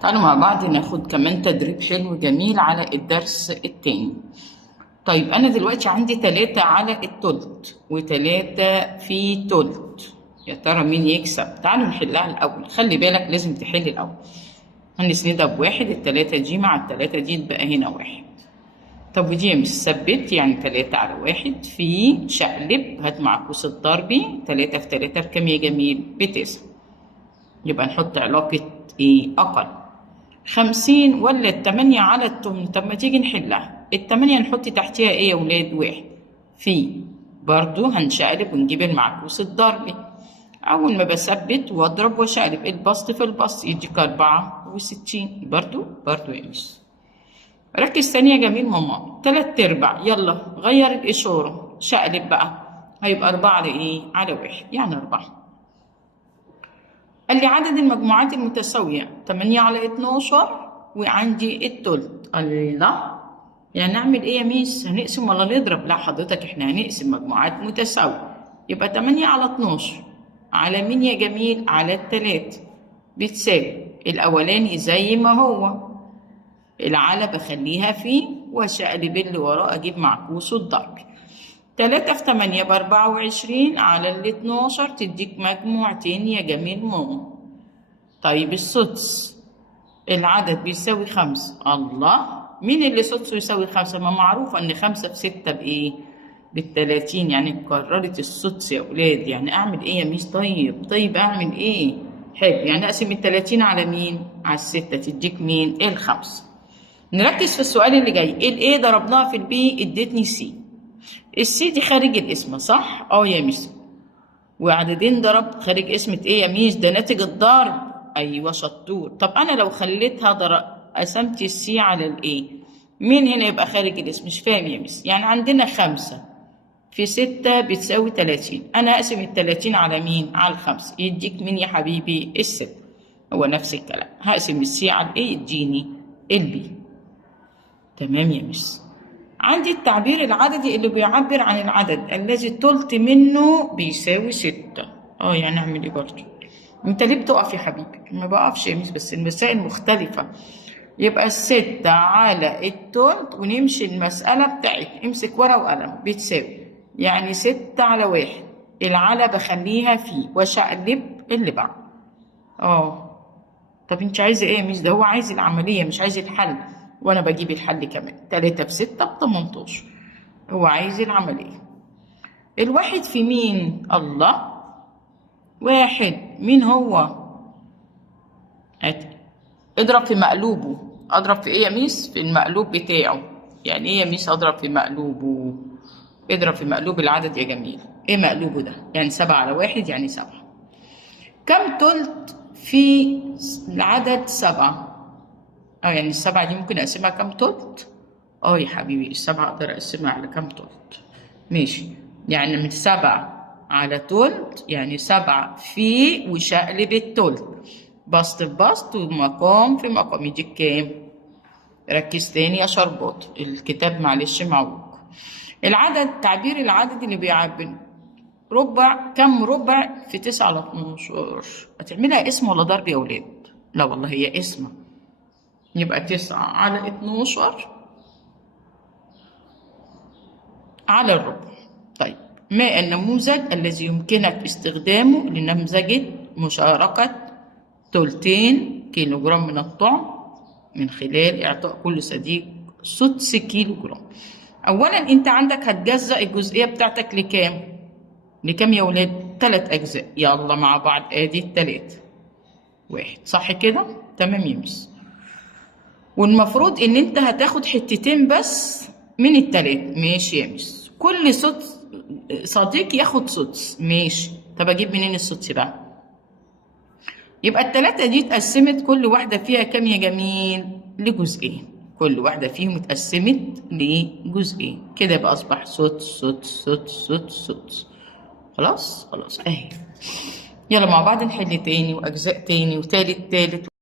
تعالوا مع بعض ناخد كمان تدريب حلو جميل على الدرس التاني. طيب أنا دلوقتي عندي 3 على التلت و3 في تلت، يا ترى مين يكسب؟ تعالوا نحلها الأول. خلي بالك لازم تحل الأول. هنسندها بواحد، ال3 دي مع ال3 دي تبقى هنا 1. طب ودي مش ثبت، يعني 3 على 1 في شقلب، هات معكوس الضربي. 3 في 3 بكام يا جميل؟ ب9. يبقى نحط علاقة ايه؟ أقل. 50 ولا 8 على التمن؟ طب ما تيجي نحلها. 8 نحط تحتها ايه يا ولاد؟ 1 في، برضو هنشقلب ونجيب المعكوس الضربي. أول ما بثبت وأضرب وأشقلب البسط في البسط يديك 64. برضو يا مس. ركز تاني يا جميل ماما. 3/4، يلا غير الإشارة، شقلب بقى. هيبقى 4 على ايه؟ على 1، يعني 4. قال لي عدد المجموعات المتساوية 8 على 12 وعندي التلت. الله، يعني نعمل ايه يا ميس؟ هنقسم ولا نضرب؟ لا حضرتك، احنا هنقسم مجموعات متساوية. يبقى 8 على 12 على مين يا جميل؟ على ال3 بتساوي الأولاني زي ما هو، العلى بخليها فيه وشقلب اللي وراه أجيب معكوسه الضرب. 3 في 8 ب24 على ال12 تديك مجموعتين يا جميل ماما. طيب السدس، العدد بيساوي 5. الله، مين اللي سدسه يساوي 5؟ ما معروفة إن 5 في 6 بإيه؟ ب30، يعني اتكررت السدس يا ولاد. يعني أعمل إيه يا ميس؟ طيب أعمل إيه؟ حلو، يعني أقسم ال30 على مين؟ على ال6 تديك مين؟ ال5. نركز في السؤال اللي جاي. الايه ضربناها في البي ادتني سي. السي دي خارج الاسم صح؟ يا ميس. وعددين ضرب خارج اسم ايه يا ميس؟ ده ناتج الضرب. ايوه شطور. طب انا لو خليتها قسمت السي على الايه، مين هنا يبقى خارج الاسم؟ مش فاهم يا ميس. يعني عندنا 5 في 6 بتساوي 30. انا هقسم ال30 على مين؟ على ال5 يديك مين يا حبيبي؟ ال6. هو نفس الكلام، هقسم السي على الايه يديني البي. تمام يا مس. عندي التعبير العددي اللي بيعبر عن العدد الذي التلت منه بيساوي 6. يعني اعمل ايه برضه؟ انت ليه بتقف يا حبيبي؟ ما بقفش يا مس، بس المسائل مختلفة. يبقى 6 على التلت، ونمشي المسألة بتاعتنا. امسك ورقة وقلم. بتساوي يعني 6 على 1، العلى بخليها فيه وشقلب اللي بعد. طب انت عايزه ايه يا ميس؟ ده هو عايز العمليه مش عايز الحل، وانا بجيب الحل كمان. 3 في 6 ب18، هو عايز العمليه. الواحد في مين؟ الله، واحد مين هو؟ اضرب في مقلوبه. اضرب في ايه يا ميس؟ في المقلوب بتاعه. يعني ايه يا ميس اضرب في مقلوبه؟ اضرب في مقلوب العدد يا جميل. ايه مقلوبه ده؟ يعني 7 على 1 يعني 7. كم تلت في العدد 7؟ يعني ال7 دي ممكن اقسمها كام تلت؟ يا حبيبي ال7 اقدر اقسمها على كام تلت؟ ماشي، يعني من 7 على تلت يعني 7 في وشقلب التلت، بسط في بسط ومقام في مقام يديك كام؟ ركز تاني يا شربات، الكتاب معلش معوج. العدد، تعبير العدد اللي بيعبر ربع. كم ربع في 9 على 12؟ هتعملها اسم ولا ضرب يا ولاد؟ لا والله هي اسم. يبقى 9 على 12 على الربع. طيب، ما النموذج الذي يمكنك استخدامه لنمذجة مشاركة تلتين كيلوغرام من الطعم من خلال إعطاء كل صديق سدس كيلوغرام؟ أولا أنت عندك هتجزأ الجزئية بتاعتك لكام؟ لكام يا ولاد؟ 3 أجزاء. يلا مع بعض آدي ال3. 1 صح كده؟ تمام يا مس. والمفروض ان انت هتاخد حتتين بس من ال3. ماشي يا مس. كل صديق ياخد سدس. ماشي. طب اجيب منين السدس بقى؟ يبقى ال3 دي اتقسمت كل واحده فيها كام يا جميل؟ لجزئين. كل واحده فيهم اتقسمت لجزئين كده، يبقى اصبح سدس سدس سدس سدس سدس. خلاص اهي. يلا مع بعض نحل تاني واجزاء تاني وتالت